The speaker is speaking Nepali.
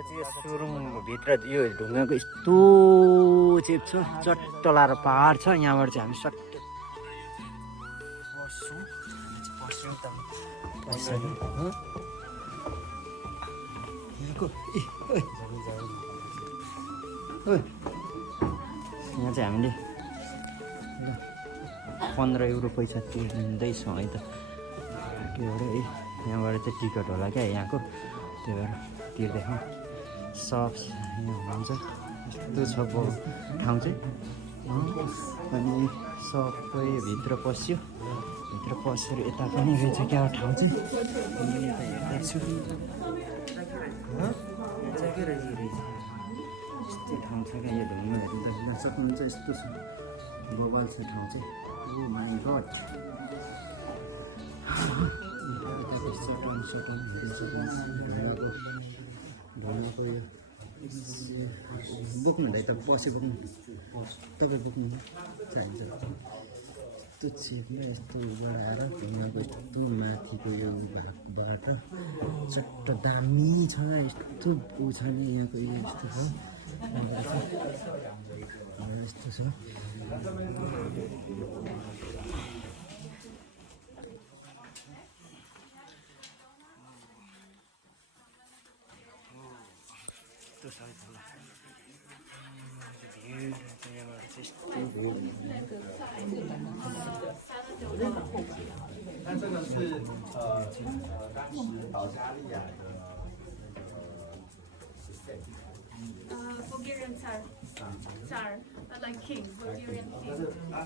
चाहिँ यो सुरुङभित्र यो ढुङ्गाको यस्तो चेप छ, चट्ट लाएर पहाड छ। यहाँबाट चाहिँ हामी सट्ट पस्छौँ। पस्यौँ त पस्यौँ यहाँ चाहिँ हामीले 15 युरो पैसा तिर्दैछौँ है त। के भएर है यहाँबाट चाहिँ टिकट होला क्या यहाँको, त्यही भएर तिर्दैछौँ। सब यहाँ हुन्छ यस्तो छ ठाउँ चाहिँ। अनि सबै भित्र पस्यो, भित्र पसेर यता पनि रहेछ क्या ठाउँ चाहिँ। अनि यता हेर्दैछु यस्तो ठाउँ छ क्या। यो ढुङ्गा हेर्नु सक्नुहुन्छ, यस्तो छ बवाल छ ठाउँ चाहिँ। ओ माई गड, ढुङ्गाको यो बोक्नु हुँदा त पछि बोक्नु, तपाईँ बोक्नु चाहिन्छ। यस्तो चेपमा यस्तो उबाट आएर ढुङ्गाको यस्तो माथिको यो भागबाट चट्ट दामी छ। यस्तो ऊ छ नि यहाँको यो यस्तो छ, यस्तो छ। Bulgarian Tsar, like king, Bulgarian king.